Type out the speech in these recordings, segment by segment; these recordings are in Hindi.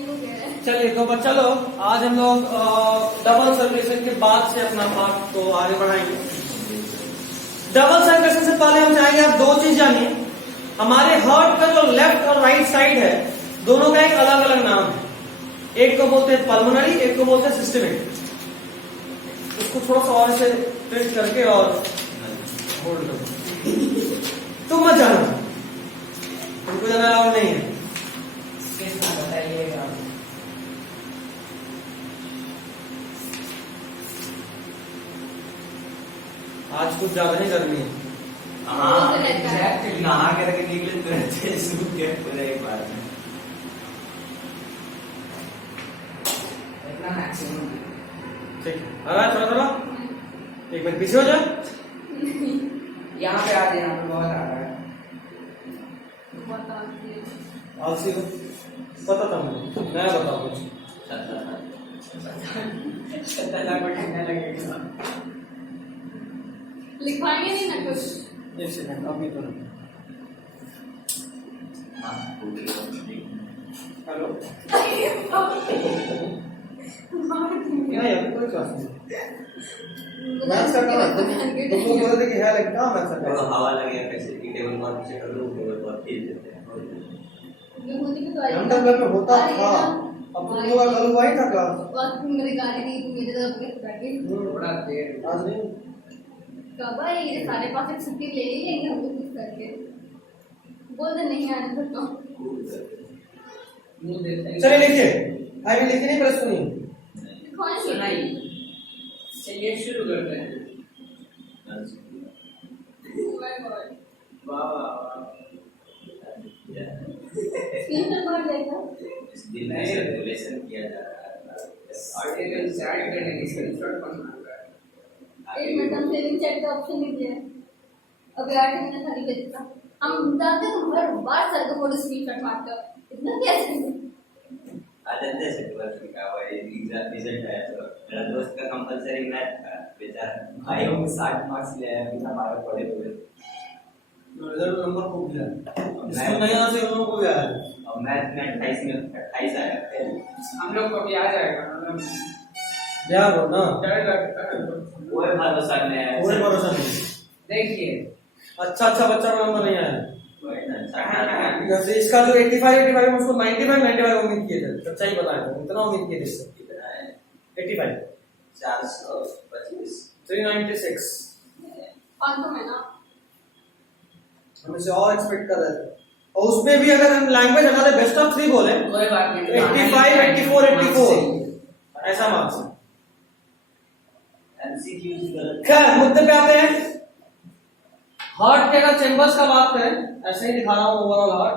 चलिए तो बच्चा लोग आज हम लोग डबल सर्कुलेशन के बाद से अपना पाठ को आगे बढ़ाएंगे। डबल सर्कुलेशन से पहले हम चाहेंगे आप दो चीज जानिए। हमारे हार्ट का जो लेफ्ट और राइट साइड है दोनों का एक अलग अलग नाम है। एक को बोलते हैं पल्मोनरी, एक को बोलते हैं सिस्टमिक। उसको थोड़ा सा और से ट्विस्ट करके और होल्ड करो। तुम मत जानो, तुमको जाना अलाउड नहीं है। बताइएगा आज कुछ ज्यादा ही गर्मी है। हाँ नहा करके निकले तो सूख गए पूरा एक बार में। इतना मैक्सिमम ठीक है, आ रहा है थोड़ा थोड़ा। एक मिनट पीछे हो जाए। यहाँ पे आ जाए, यहाँ पे बहुत आ रहा है। आलसी को पता था मुझे, मैं बताऊँ कुछ। लिखवाएंगे नहीं ना कुछ। एक सेकंड अभी तो नहीं। हेलो नहीं अभी कोई क्लास नहीं। मैथ्स का काम है। तुमको बोल दे कि है लेकिन काम मैथ्स का थोड़ा हवा लगे कैसे कि टेबल बहुत पीछे कर दो, टेबल बहुत तेज देते हैं। अंदर में होता था। अब तुम लोग का कल हुआ ही था क्लास। वक्त मेरी गाड़ी दी मेरे तरफ बैठे थोड़ा देर आज नहीं कब आई ये सारे पास एक छुट्टी ले ही लेंगे हम कुछ करके बोल दे नहीं आने पर तो चलिए लिखिए। आगे लिखिए नहीं पर सुनिए। कौन सी सुनाइए। चलिए शुरू करते हैं। वाह वाह वाह। स्क्रीन पर पढ़ लेगा इस दिन में सर्कुलेशन किया जा रहा है। आर्टिकल चैट करने की स्क्रीनशॉट बनना है। एक मिनट हम सेविंग चैट का ऑप्शन नहीं दिया अभी 8 मिनट खाली भेजता हम जाते हैं हर बार सर को फोटो स्क्रीनशॉट मारते हो इतना कैसे आजंदे से वर्ष का हुआ ये रिजल्ट है। तो मेरा दोस्त का कंपलसरी मैथ था, बेचारा भाइयों में 60 मार्क्स ले आया बिना मारे पड़े हुए। रिजल्ट नंबर को दिया इसको नहीं आना से उन लोगों को भी आया और मैथ में 28 में 28 आया। हम लोग को भी आ जाएगा क्या हो ना डर लगता है, कोई भरोसा नहीं है। कोई भरोसा नहीं। देखिए अच्छा बच्चा का नंबर नहीं आया। कोई ना जैसे इसका जो 85 हम उसको 95 उम्मीद किए थे। सच्चाई बताया था इतना उम्मीद किए थे इससे। कितना है? 85 425 396 500 में ना हम इसे और एक्सपेक्ट कर रहे थे। और उसमें भी अगर हम लैंग्वेज हमारे बेस्ट ऑफ 3 बोले कोई बात नहीं। 85 84 84 ऐसा मार्क्स है। एमसीक्यूज गलत। खैर मुद्दे पे आते हैं। हार्ट के अगर चेंबर्स का बात करें ऐसे ही दिखा रहा हूँ ओवरऑल हार्ट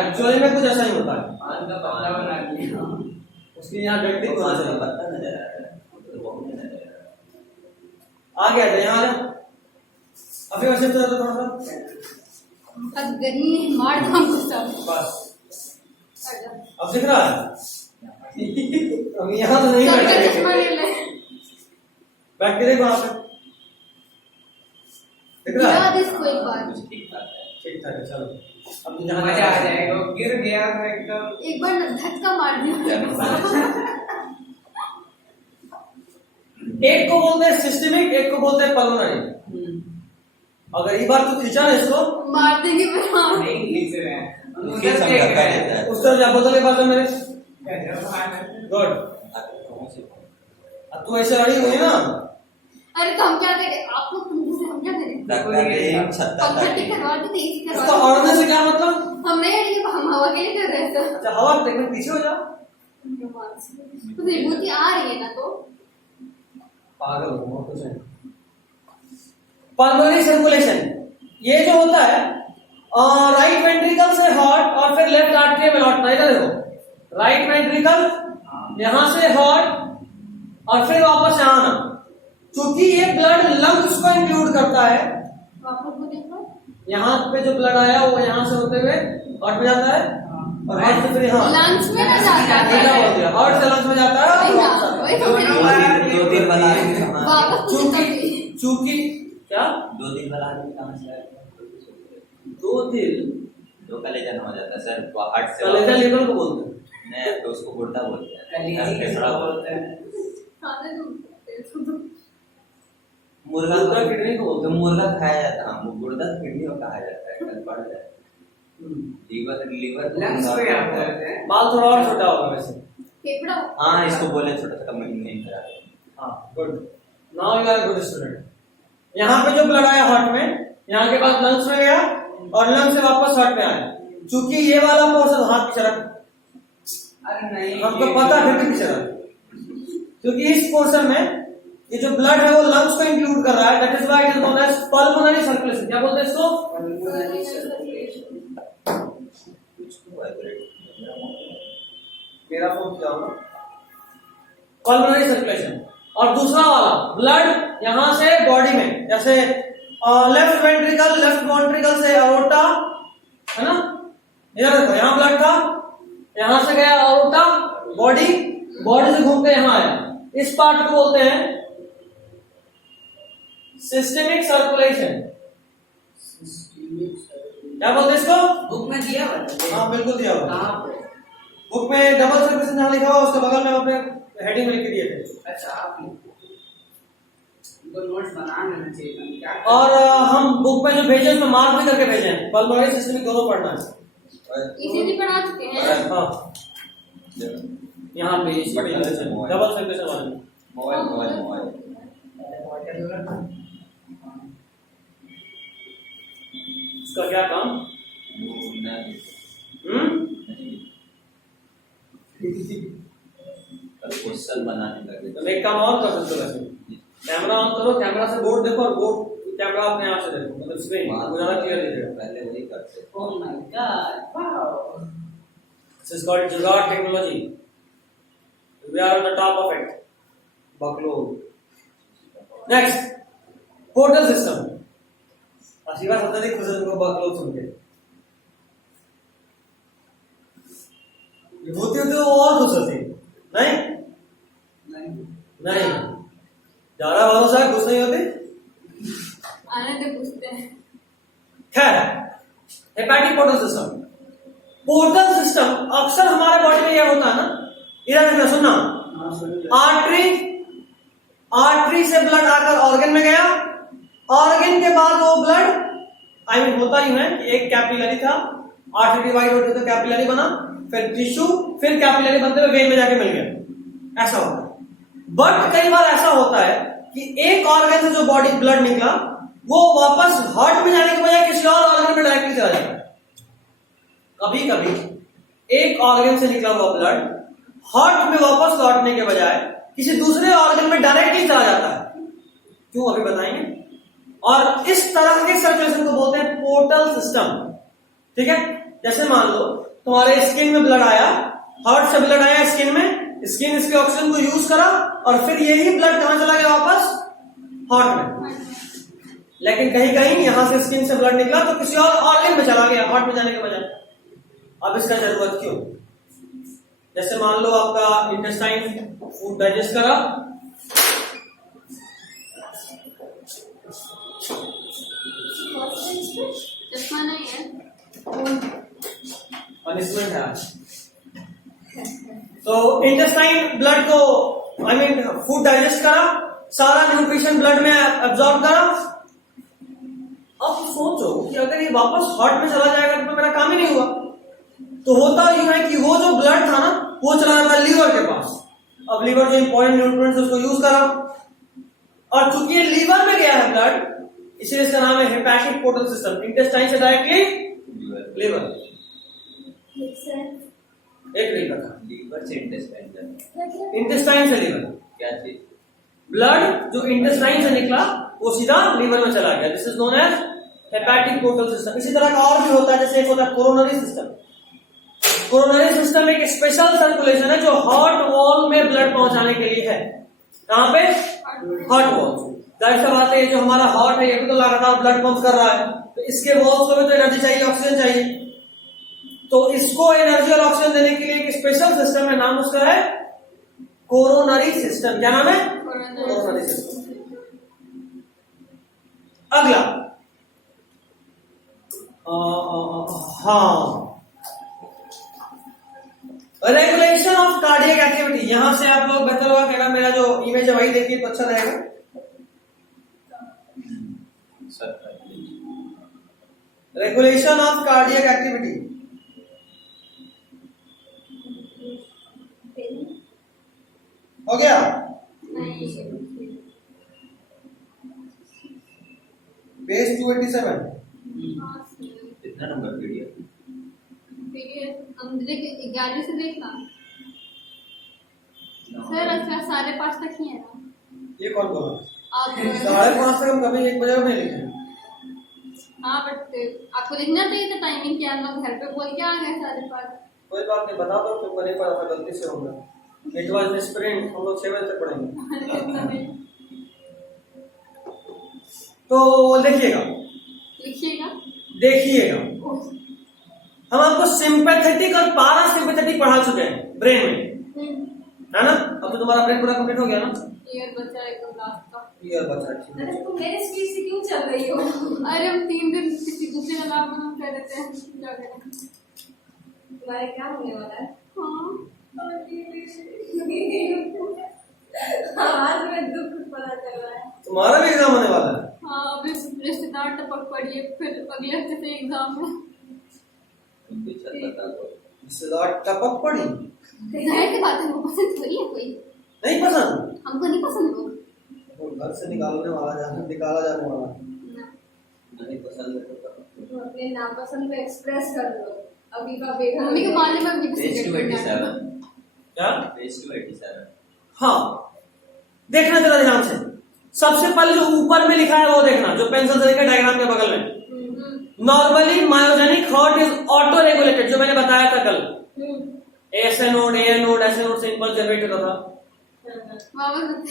एक्चुअली में कुछ ऐसा ही होता है। पान का पत्ता बना दिया उसकी यहाँ डेटिंग पान का पत्ता नजर आ रहा है, तो बहुत नजर आ रहा है। आ गया था यहाँ आ जा। अभी वैसे तो थोड़ा सा अब गर्मी मार दो हमको सब बस आजा अब दिख रहा है। अब यहाँ तो नहीं सब बैठा का है। चश्मा ले ले बैठ के देखो आप दिख रहा गिरा है। दे इसको एक बार कुछ ठीक ठाक है। ठीक ठाक है चलो अब यहाँ मजा आ जाएगा। गिर गया तो एकदम एक बार धक्का मार दिया एक को बोलते हैं सिस्टमिक, एक को बोलते हैं पल्मोनरी। अगर एक बार तू खींचा ना इसको मार देंगे फिर हम नहीं लिख रहे हैं। उधर समझाता है। उस तरह जा बोतल के पास मेरे गुड। अब तू ऐसे अड़ी हुई ना अरे तो हम क्या करें आप लोग तुमसे हम क्या करें पंखा ठीक करवा दो तेजी उसको करवा दो अड़ने से क्या मतलब। हम नहीं अड़ेंगे हम हवा के लिए कर रहे थे अच्छा हवा देखने पीछे हो जा। तो विभूति आ रही है ना तो पागल हो कुछ नहीं। पल्मोनरी सर्कुलेशन ये जो होता है राइट वेंट्रिकल से हार्ट और फिर लेफ्ट आर्टरी में लौटना। इधर देखो राइट वेंट्रिकल यहां से हार्ट और फिर वापस यहाँ आना। क्योंकि ये ब्लड लंग्स को इंक्लूड करता है। वापस वो देखो यहाँ पे जो ब्लड आया वो यहाँ से होते हुए हार्ट में जाता है और हार्ट से फिर यहाँ लंग्स में ना जाता है हार्ट से लंग्स में जाता है। वही तो मेरी दो दिन वाला वापस चूंकि क्या 2 दिन वाला कहां से आया? 2 दिल जो कलेजा हो जाता है सर, हार्ट से कलेजा लीवर को बोलते हैं। नहीं, तो उसको गुर्दा बोलते हैं, कलेजी फेफड़ा बोलते हैं। खाने दो। मुर्गा गुर्दा किडनी को बोलते तो मुर्गा खाया जाता है, हाँ, गुर्दा किडनी को कहा जाता है, कल पड़ जाता है। लीवर लीवर लंग्स पे आप बोलते हैं। बाल थोड़ा और छोटा होगा वैसे। फेफड़ा। हाँ, इसको बोले छोटा सा महीने करा। हाँ, good. Now you are good student. यहाँ पे जो ब्लड आया हार्ट में, यहाँ के बाद लंग्स में गया और लंग्स से वापस हार्ट में आया। चूंकि ये वाला पोर्शन हाथ पीछे रख, अरे नहीं, हमको पता है फिर भी पीछे रख, क्योंकि इस पोर्शन में ये जो ब्लड है वो लंग्स को इंक्लूड कर रहा है। That is why it is known as pulmonary circulation. क्या बोलते हैं इसको? Pulmonary circulation. मेरा फोन क्या होगा? Pulmonary circulation. और दूसरा वाला ब्लड यहाँ से बॉडी में, जैसे लेफ्ट वेंट्रिकल से अओर्टा, है ना? इधर देखो, यहाँ ब्लड था, यहाँ से गया अओर्टा, बॉडी से घूम के यहाँ आया। इस पार्ट को बोलते हैं सिस्टेमिक सर्कुलेशन। क्या बोलते हैं इसको? बुक में दिया हुआ है। हाँ, बिल्कुल दिया हुआ। कहाँ पे? बुक में डबल सर्कुलेशन जहाँ लिखा हुआ उसके बगल में अपने हेडिंग में लिख के दिए थे। अच्छा, आप उनको नोट्स बना लेना चाहिए क्या? और हम बुक में जो भेजे उसमें मार्क भी करके भेजे हैं। पल्मोनरी सिस्टमिक दोनों पढ़ना है। इसी पढ़ा चुके हैं। हाँ, यहाँ पे डबल सर्कुलेशन वाले में। मोबाइल इसका क्या काम? क्वेश्चन बनाने लगे तो एक काम और कर सकते हो वैसे, कैमरा ऑन करो, कैमरा से बोर्ड देखो और बोर्ड कैमरा अपने आप से देखो, मतलब स्क्रीन ज्यादा क्लियर दिखेगा। पहले वही करते। Oh my God, wow. This is called Jugaad technology. We are on the top of it. Bucklo. Next, portal system. आशीर्वाद होता है खुद को बकलो सुन के। होती होती वो और खुश होती नहीं? नहीं, ज्यादा भरोसा है, खुश नहीं होती। आने दे पूछते हैं। खैर, hepatic portal system. Portal system अक्सर हमारे बॉडी में यह होता है ना, इधर देखना, सुनना। आर्टरी से ब्लड आकर ऑर्गन में गया, ऑर्गन के बाद वो ब्लड होता ही है, एक कैपिलरी था, आर्टरी डिवाइड होते तो कैपिलरी बना, फिर टिश्यू, फिर कैपिलरी बनते हुए वेन में जाके मिल गया। ऐसा होता है। बट कई बार ऐसा होता है कि एक ऑर्गन से जो बॉडी ब्लड निकला वो वापस हार्ट में जाने के बजाय किसी और ऑर्गन में डायरेक्टली चला जाता है। कभी कभी एक ऑर्गन से निकला हुआ ब्लड हार्ट में वापस लौटने के बजाय किसी दूसरे ऑर्गन में डायरेक्टली चला जाता है। क्यों, अभी बताएंगे। और इस तरह के सर्कुलेशन को बोलते हैं पोर्टल सिस्टम। ठीक है, जैसे मान लो तुम्हारे स्किन में ब्लड आया, हार्ट से ब्लड आया स्किन में, स्किन इसके ऑक्सीजन को यूज करा और फिर यही ब्लड कहां चला गया? वापस हार्ट में। लेकिन कहीं कहीं यहां से स्किन से ब्लड निकला तो किसी और ऑर्गन में चला गया, हार्ट में जाने के बजाय। अब इसका जरूरत क्यों? जैसे मान लो आपका इंटेस्टाइन फूड डाइजेस्ट करा, चश्मा नहीं है, पनिशमेंट है आज। तो इंटेस्टाइन ब्लड को फूड डाइजेस्ट करा, सारा न्यूट्रिशन ब्लड में एब्जॉर्ब करा। अब सोचो कि अगर ये वापस हार्ट में चला जाएगा तो मेरा काम ही नहीं हुआ। तो होता यूं है कि वो जो ब्लड था ना वो चला जाता है लीवर के पास। अब लीवर जो इंपॉर्टेंट न्यूट्रिएंट्स उसको यूज करा, और चूंकि ये लीवर में गया है ब्लड, इसलिए इसका नाम है हेपेटिक पोर्टल सिस्टम। इंटेस्टाइन से डायरेक्टली लीवर। एक लीवर था, लीवर से इंटेस्टाइन, इंटेस्टाइन से लीवर। क्या चीज? ब्लड जो इंटेस्टाइन से निकला वो सीधा लीवर में चला गया। This is known as hepatic portal system. इसी तरह का और भी होता है, जैसे एक होता है कोरोनरी सिस्टम। कोरोनरी सिस्टम एक स्पेशल सर्कुलेशन है जो हार्ट वॉल में ब्लड पहुंचाने के लिए है। कहां पे? Heart wall. जाहिर सी बात है, जो हमारा हार्ट है ये भी तो लगातार ब्लड पंप कर रहा है, तो इसके वॉल्स को भी तो एनर्जी चाहिए, ऑक्सीजन चाहिए। तो इसको एनर्जी और ऑक्सीजन देने के लिए एक स्पेशल सिस्टम है, नाम उसका है कोरोनरी सिस्टम। क्या नाम है? Coronary system. अगला हाँ, रेगुलेशन ऑफ कार्डियक एक्टिविटी। यहां से आप लोग बेहतर होगा कि अगर मेरा जो इमेज है वही देखिए तो अच्छा रहेगा। रेगुलेशन ऑफ कार्डियक एक्टिविटी हो गया। पेज 287। कितना नंबर वीडियो? 11 से देखना सर। अच्छा 5:30 तक ही है ना? ये कौन बोला? आप 5:30 तक हम कभी 1 बजे में नहीं लिखेंगे। हाँ बट आपको लिखना चाहिए था टाइमिंग क्या। हम लोग घर पे बोल के आ गए 5:30। कोई बात नहीं, बता दो क्यों नहीं पढ़ा था, गलती से होगा। इट वाज स्प्रिंट, हम लोग 6 बजे तक पढ़ेंगे। तो लिखिएगा देखिएगा, हम आपको सिंपैथेटिक और पारासिम्पैथेटिक पढ़ा चुके हैं ब्रेन में, है ना? अब तो तुम्हारा ब्रेन पूरा कंप्लीट हो गया ना? ईयर बचा है एकदम लास्ट का। ईयर बचा, ठीक है। अरे तुम मेरे स्पीड से क्यों चल रही हो? अरे हम 3 दिन किसी दूसरे का नाम हम कह देते हैं क्या करें। तुम्हारे क्या होने वाला है? हाँ आज में दुख पता चल रहा है। तुम्हारा भी एग्जाम होने वाला है? हाँ अभी रिश्तेदार टपक पड़ी है, फिर अगले हफ्ते से एग्जाम है। रिश्तेदार टपक पड़ी? जाहिर सी बात है, वो पसंद थोड़ी है कोई। नहीं पसंद? हमको नहीं पसंद वो। घर से निकाला जाने वाला है। नहीं पसंद है तो तो अपने नापसंद को एक्सप्रेस कर दो। अभी का बेटा मम्मी के मामले में भी पेज 287। क्या? पेज 287। हाँ, देखना जरा ध्यान से। सबसे पहले जो ऊपर में लिखा है वो देखना, जो पेंसिल से लिखा है डायग्राम के बगल में। Normally myogenic heart is auto regulated, जो मैंने बताया था कल। ऐसे नोड से इंपल्स जनरेट होता था।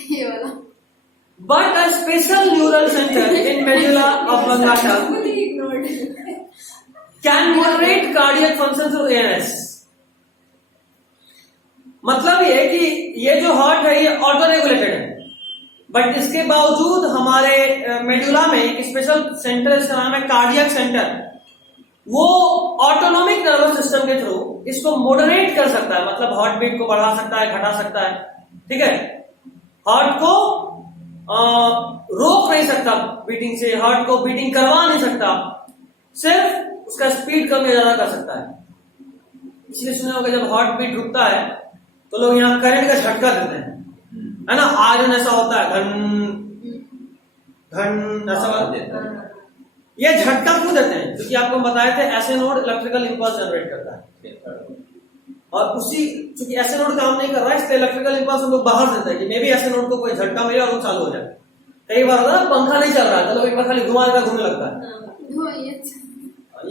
ये वाला But a special neural center in medulla oblongata can moderate cardiac function through ANS। मतलब ये कि ये जो हार्ट है ये ऑटो रेगुलेटेड है, बट इसके बावजूद हमारे मेडुला में एक स्पेशल सेंटर, इसका नाम है कार्डियक सेंटर, वो ऑटोनोमिक नर्वस सिस्टम के थ्रू इसको मॉडरेट कर सकता है। मतलब हार्ट बीट को बढ़ा सकता है, घटा सकता है, ठीक है। हार्ट को रोक नहीं सकता बीटिंग से, हार्ट को बीटिंग करवा नहीं सकता, सिर्फ उसका स्पीड कम या ज्यादा कर सकता है। इसलिए सुना होगा जब हार्ट बीट रुकता है तो लोग यहाँ करंट का झटका देते हैं, है ना? आयरन ऐसा होता है, धन धन ऐसा देता है। ये झटका क्यों देते हैं? क्योंकि आपको बताए थे ऐसे नोड इलेक्ट्रिकल इंपल्स जनरेट करता है, और उसी चूंकि ऐसे नोड काम नहीं कर रहा है इसलिए इलेक्ट्रिकल इंपल्स हम लोग बाहर देते हैं कि मे भी ऐसे नोड को कोई झटका मिले और वो चालू हो जाए। कई बार होता है ना, पंखा नहीं चल रहा है तो लोग एक बार खाली घुमा देता, घूमने लगता है।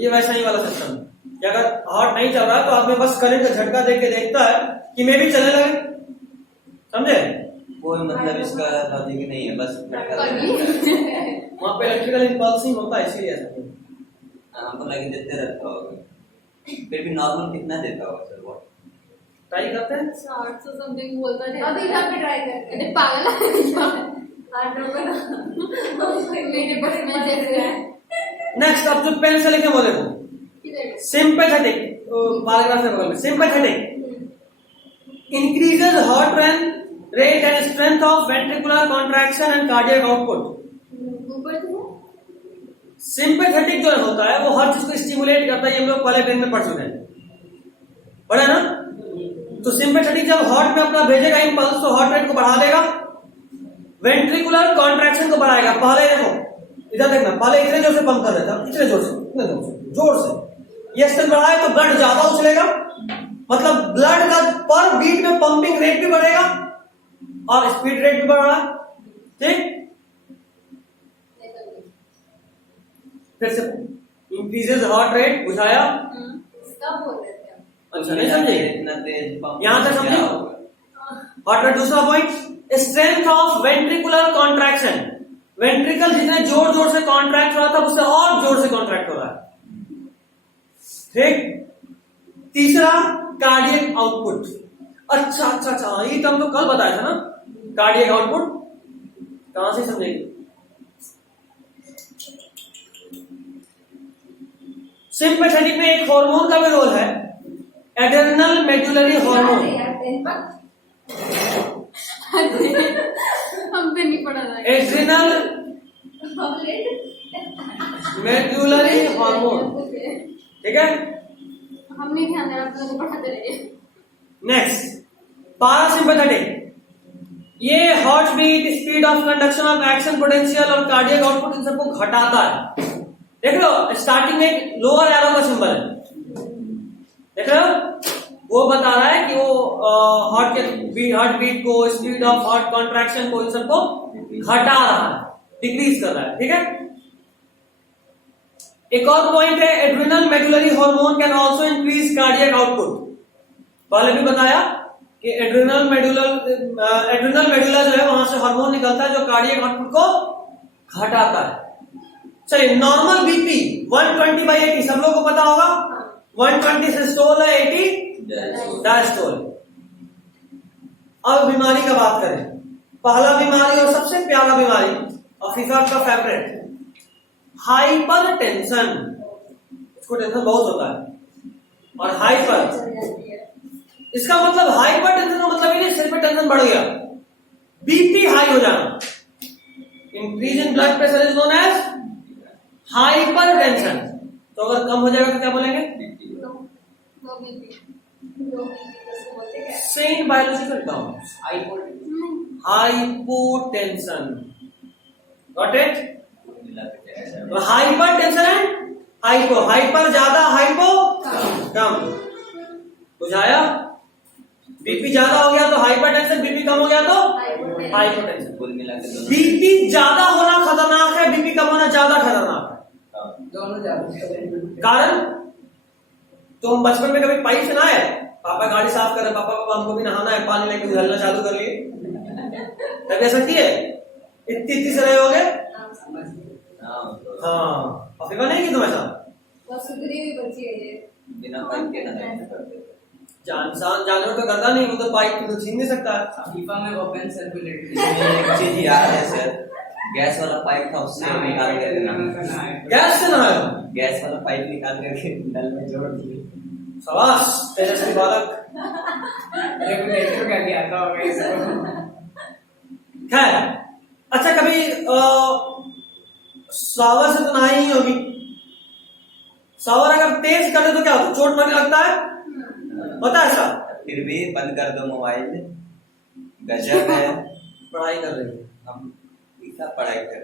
ये वैसा ही वाला सिस्टम कि अगर हार्ट नहीं चल रहा तो आदमी बस करंट का झटका देके देखता है कि मे भी चलने लगे, समझे? कोई मतलब इसका लॉजिक नहीं है, बस वहां पे इलेक्ट्रिकल इंपल्स ही होता है, इसीलिए ऐसा हमको लगे देते रहता होगा। फिर भी नॉर्मल कितना देता होगा सर? वो ट्राई करते हैं। 800 समथिंग बोलता है। अभी यहाँ पे ट्राई करते हैं। पागल है मेरे बस में जैसे है। नेक्स्ट अब जो पेन से लिखे वो देखो, सिंपैथेटिक पैराग्राफ है बगल में। Sympathetic increases heart rate and strength of ventricular contraction and cardiac output. Sympathetic जो होता है वो हर चीज को स्टिमुलेट करता है, ये हम लोग पहले पेन में पढ़ चुके हैं, पढ़ा ना? तो सिंपैथेटिक जब हार्ट में अपना भेजेगा इंपल्स तो हार्ट रेट को बढ़ा देगा, वेंट्रिकुलर कॉन्ट्रैक्शन को बढ़ाएगा। पहले देखो इधर देखना, पहले इतने जोर से पंप कर देता, इतने जोर से, इतने जोर से ये स्ट्रेंथ बढ़ाए तो ब्लड ज्यादा उछलेगा, मतलब ब्लड का पर बीट में पंपिंग रेट भी बढ़ेगा और स्पीड रेट भी बढ़ रहा है, ठीक? फिर से इंक्रीजेस हार्ट रेट, बुझाया? अच्छा नहीं समझे? इतना तेज यहां तक समझे? Heart rate. दूसरा point, strength of ventricular contraction. Ventricle जितने जोर जोर से कॉन्ट्रैक्ट हो रहा था उससे और जोर से कॉन्ट्रैक्ट हो रहा है, ठीक? तीसरा, कार्डियक आउटपुट। अच्छा, ये तो हम लोग कल बताया था ना, कार्डियक आउटपुट। कहां से समझेंगे? सिंपैथेटिक में एक हार्मोन का भी रोल है, एड्रेनल मेडुलरी हार्मोन। हम पे नहीं पड़ा था। एड्रेनल मेडुलरी हार्मोन, ठीक है। हम नहीं ध्यान दे रहे, आप लोग पढ़ाते रहिए। नेक्स्ट पारासिम्पैथेटिक, ये heart beat, speed of conduction of action potential और कार्डियक आउटपुट इन सबको घटाता है। देख लो स्टार्टिंग में लोअर एरो का सिंबल है, देख रहे हो, वो बता रहा है कि वो हार्ट बीट को, स्पीड ऑफ हार्ट कॉन्ट्रैक्शन को, इन सबको घटा रहा है, डिक्रीज कर रहा है, ठीक है। एक और पॉइंट है, adrenal medullary hormone can also increase cardiac output. पहले भी बताया कि एड्रेनल मेडुला जो है वहां से हार्मोन निकलता है जो कार्डियक आउटपुट को घटाता है। चलिए नॉर्मल बीपी 120/80 सब लोगों को पता होगा, 120 सिस्टोल है, 80 डायस्टोल। अब बीमारी का बात करें, पहला बीमारी और सबसे प्यारा बीमारी अफीफा का फेवरेट, हाइपरटेंशन। इसको टेंशन बहुत होता है। और हाइपर, इसका मतलब हाइपरटेंशन का मतलब ये नहीं सिर पे टेंशन बढ़ गया, बीपी हाई हो जाना। Increase in blood pressure is known as hypertension. तो अगर कम हो जाएगा तो क्या बोलेंगे? Same biological terms, hypotension. Got it? Hypertension and hypo, hyper ज्यादा, हाइपो कम, बुझाया? बीपी ज्यादा हो गया तो हाइपरटेंशन, बीपी कम हो गया तो हाइपोटेंशन। कुल मिला के दोनों बीपी ज्यादा होना खतरनाक है, बीपी कम होना ज्यादा खतरनाक है। दोनों ज्यादा। कारण तुम बचपन में कभी पाइप से नहाए? पापा गाड़ी साफ कर रहे, पापा हमको भी नहाना है, पानी लेके उछलना चालू कर लिए, कभी ऐसा किए? इतनी से रहे होगे। हाँ, अफीफा नहीं की तुम ऐसा? बिना पाइप के नहाने करते थे। इंसान जानवर तो करता नहीं, वो तो पाइप तो छीन नहीं सकता है। अफीफा में ओपन सर्कुलेटरी। एक चीज याद है सर, गैस वाला पाइप था उससे निकाल के देना। गैस से नहाया? गैस वाला पाइप निकाल करके नल में जोड़ दिए। शाबाश तेजस्वी बालक। रेगुलेटर का क्या आता होगा इसको? खैर, अच्छा कभी शावर से तो नहाई ही होगी। शावर अगर तेज कर दे तो क्या होता है? चोट लगने लगता है, होता है ऐसा? फिर भी बंद कर दो मोबाइल, गजब है। पढ़ाई कर रही है हम इतना पढ़ाई कर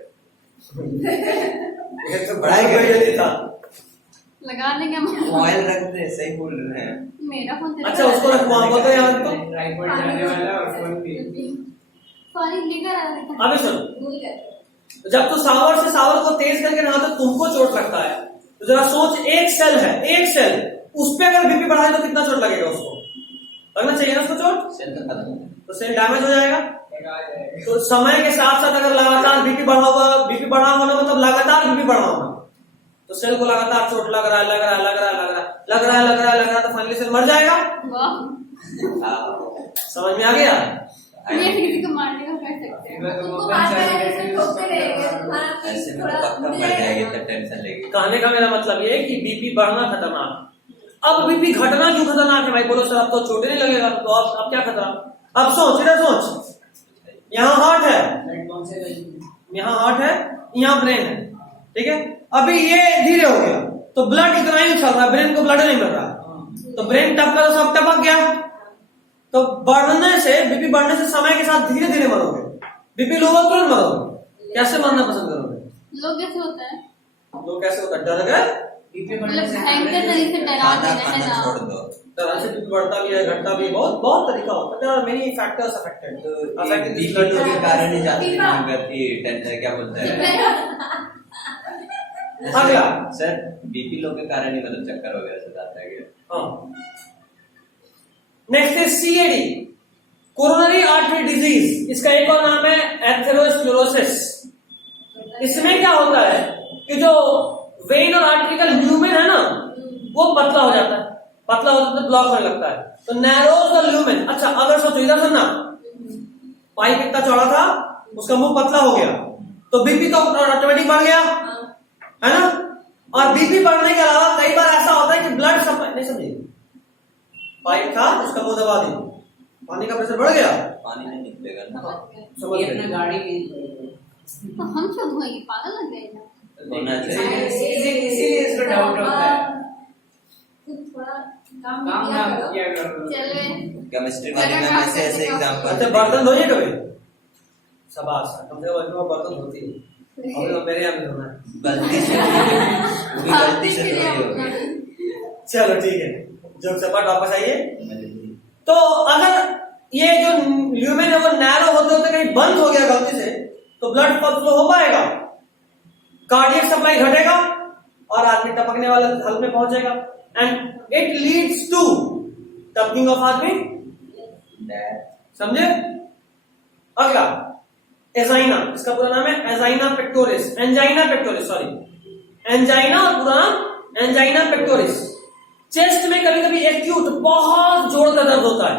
तो पढ़ाई कर रही था, लगा देंगे हम। मोबाइल रख दे, सही बोल रहे हैं। मेरा फोन तेरा। अच्छा उसको रखवा बोलते हैं यार तो। ट्राइपॉड जाने वाला और फोन भी। सॉरी लेकर आ रहा था। अभी सुन, जब तू शावर को तेज करके नहा तो तुमको चोट लगता है, तो जरा सोच, एक सेल है, एक सेल, उस पे अगर बीपी बढ़ाए तो कितना चोट लगेगा उसको? लगना चाहिए ना उसको चोट? सेल तो खत्म हो गया। तो सेल डैमेज हो जाएगा। तो समय के साथ साथ अगर लगातार बीपी बढ़ा हुआ, बीपी बढ़ा होना मतलब लगातार बीपी बढ़ा होना, तो सेल को लगातार चोट लग रहा है, तो फाइनली सेल मर जाएगा। समझ में आ गया? ये किसी को मारने का कर सकते हैं। ऐसे में तो पक्का मर जाएगी, तो टेंशन लेगी। कहने का मेरा मतलब ये है कि बीपी बढ़ना खतरनाक। अब बीपी घटना क्यों खतरनाक है भाई? बोलो सर अब तो चोट नहीं लगेगा, तो अब क्या खतरा? अब सोच, इधर सोच, यहाँ हार्ट है, यहाँ हार्ट है, यहाँ ब्रेन है, ठीक है। अभी ये धीरे हो गया तो ब्लड इतना ही चल रहा है, ब्रेन को ब्लड नहीं मिल रहा, तो ब्रेन टपका तो सब टपक गया। तो बढ़ने से, बीपी बढ़ने से समय के साथ धीरे धीरे मरोगे। बीपी लो होगा तुरंत मरोगे। कैसे मरना पसंद करोगे? लोग कैसे होता है? लोग कैसे होता है? डर गए, मतलब भयंकर तरीके से डरा देना है खाना ना। छोड़ दो। डर से बीपी बढ़ता भी है, घटता भी है, बहुत बहुत तरीका होता है। There are many factors affected. BP के कारण ही जाती है, टेंशन क्या बोलते हैं अगला सर, बीपी लो के कारण ही मतलब चक्कर वगैरह से जाता है क्या? हाँ। Next is CAD, coronary artery disease. इसका एक और नाम है एथेरोस्क्लेरोसिस। इसमें क्या होता है कि जो वेन और आर्टरी का ल्यूमेन है ना, वो पतला हो जाता है, पतला हो जाता है, ब्लॉक होने लगता है, तो नैरोज द ल्यूमेन। अच्छा अगर सोचो, इधर सुनना, पाइप इतना चौड़ा था, उसका मुंह पतला हो गया, तो बीपी तो ऑटोमेटिक बढ़ गया, है ना? और बीपी बढ़ने के अलावा कई बार ऐसा होता है कि ब्लड सप्लाई, नहीं समझे, पाइप था उसका वो दबा दी, पानी का प्रेशर बढ़ गया, पानी नहीं निकलेगा ना। समझ ये अपना गए? गाड़ी भी तो हम सब वही पागल लग गए ना। होना चाहिए। इसीलिए इसको डाउट होता है। कुछ थोड़ा काम काम किया ना करो। किया करो। चले केमिस्ट्री वाले में ऐसे ऐसे एग्जांपल। अच्छा बर्तन धोइए कभी, शाबाश, कम से कम बर्तन धोती है, और मेरे यहाँ भी धोना है। गलती से पूरी गलती से के लिए थोड़ी होगी। चलो ठीक है, जोक से बात वापस आइए। तो अगर ये जो ल्यूमेन है वो नैरो होते होते कहीं बंद हो गया गलती से, तो ब्लड फ्लो हो पाएगा, कार्डियक सप्लाई घटेगा और आदमी टपकने वाले हल में पहुंचेगा, एंड इट लीड्स टू टपकिंग ऑफ आदमी। समझे? अगला एजाइना, इसका पूरा नाम है angina pectoris, angina pectoris, sorry, angina और पूरा नाम एंजाइना पेक्टोरिस। चेस्ट में कभी कभी एक्यूट बहुत जोर का दर्द होता है,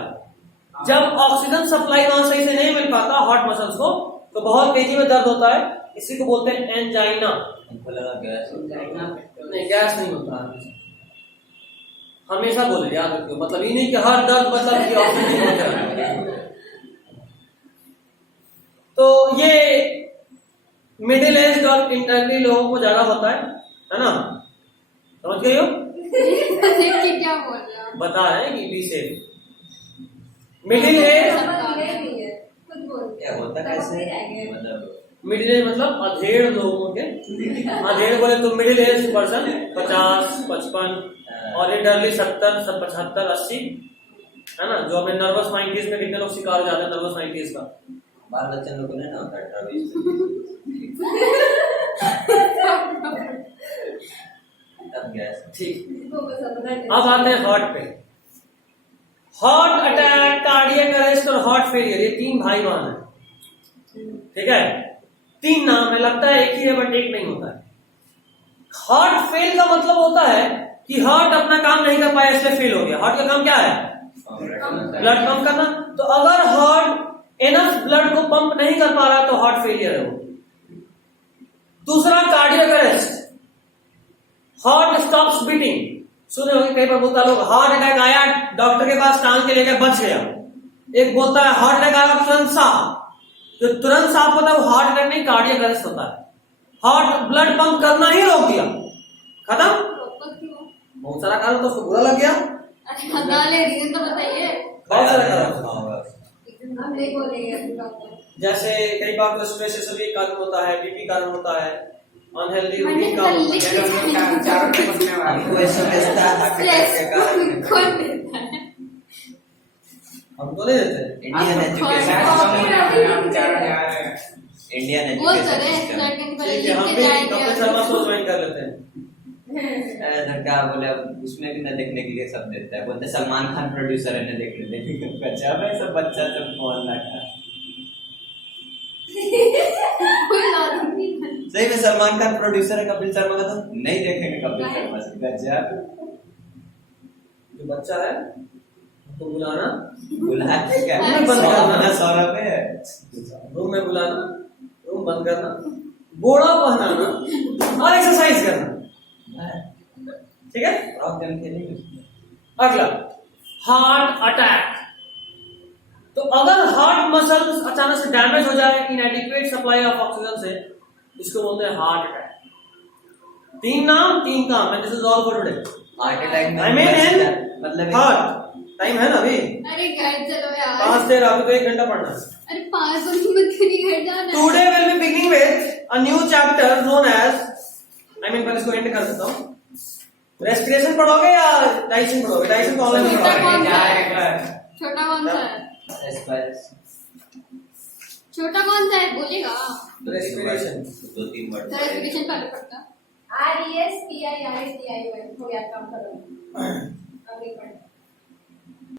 जब ऑक्सीजन सप्लाई वहां सही से नहीं मिल पाता हार्ट मसल्स को, तो बहुत तेजी में दर्द होता है, इसी को बोलते हैं एंजाइना। हमको लगा गैस नहीं, गैस नहीं होता है, हमेशा बोले, याद रखियो, मतलब ये नहीं कि हर दर्द मतलब कि ऑक्सीजन नहीं होता है। तो ये मिडिल एज और इंटरली लोगों को ज्यादा होता है ना, समझ गए हो? क्या बोल रहे हो? बता रहे हैं कि बी से मिडिल एज, खुद बोल क्या होता कैसे मतलब मिडिल एज मतलब अधेड़ लोगों के, अधेड़ बोले तो मिडिल एज पर्सन 50, 55 और इंटरली 70, 75, 80 है ना, जो हमें नर्वस माइंडीज में कितने लोग शिकार हो जाते हैं नर्वस माइंडीज का। बाल बच्चन लोग को नहीं ना होता 18-20 तब गैस। ठीक, अब आते हैं हार्ट पे। हार्ट अटैक, कार्डियक अरेस्ट और हार्ट फेलियर, ये तीन भाई बहन है, ठीक है, तीन नाम है, लगता है एक ही है बट एक नहीं होता है। हार्ट फेल का मतलब होता है कि हार्ट अपना काम नहीं कर पाया इसलिए फेल हो गया। हार्ट का काम क्या है? ब्लड पंप करना। तो अगर हार्ट इनफ ब्लड को पंप नहीं कर पा रहा तो हार्ट फेलियर है वो। दूसरा cardiac arrest, heart stops beating. सुने होंगे कई बार बोलता लोग हार्ट अटैक आया, डॉक्टर के पास टांग के लेकर बच गया। एक बोलता है हार्ट अटैक आया तुरंत साफ, जो तुरंत साफ होता है वो हार्ट अटैक नहीं, कार्डियक अरेस्ट होता है। हार्ट ब्लड पंप करना ही रोक दिया, खत्म। बहुत सारा कारण तो उसको बुरा लग गया, रीजन तो बताइए। बहुत सारा कारण, हम नहीं बोलेंगे। जैसे कई बार तो स्ट्रेस भी कारण होता है, बीपी कारण होता है, अनहेल्दी रूटीन कारण होता है। चारों के पकने वाले। हमको ऐसा लगता है हार्ट अटैक के कारण कौन देता है? हमको नहीं देते। इंडियन एजुकेशन इंडियन वो एजुकेशन करे सिस्टम। लड़के पहले ठीक है, हम लिख भी के जाएंगे। कपिल शर्मा शो ज्वाइन कर लेते हैं। क्या बोले अब उसमें भी न देखने के लिए सब देता है, बोलते सलमान खान प्रोड्यूसर है न देखने देखे बच्चा भाई सब बच्चा सब मोहल्ला का। कोई बात नहीं। सही में सलमान खान प्रोड्यूसर है, कपिल शर्मा का तो नहीं देखेंगे कपिल शर्मा से गजब। जो बच्चा है तो बुलाना, बुलाते क्या रूम में बंद करना। 100 रुपए रूम में बुलाना, रूम बंद करना, बोड़ा पहनाना और एक्सरसाइज करना, ठीक है। प्रॉब्लम खेलेंगे। अगला हार्ट अटैक। तो अगर हार्ट मसल्स अचानक से डैमेज हो जाए इनएडिक्वेट सप्लाई ऑफ ऑक्सीजन से, इसको बोलते हैं हार्ट अटैक। तीन नाम तीन काम, and this is all for today. Heart attack में आई मीन इन मतलब हार्ट टाइम है ना अभी अरे घर चलो यार। 5 देर, अभी तो 1 घंटा पढ़ना है। अरे 5 बजे मत करी, घर जाना है। Today will be beginning with a new chapter known as, I mean पर इसको एंड कर देता हूँ। रेस्पिरेशन पढ़ोगे या डाइजेशन पढ़ोगे? डाइजेशन तो ऑनलाइन छोटा पढ़ोगे। कौन सा है? छोटा कौन सा है? छोटा कौन सा है बोलेगा? रेस्पिरेशन 2-3 वर्ड तो रेस्पिरेशन पहले पढ़ता। RESPIRATION हो गया, काम करो। आगे पढ़।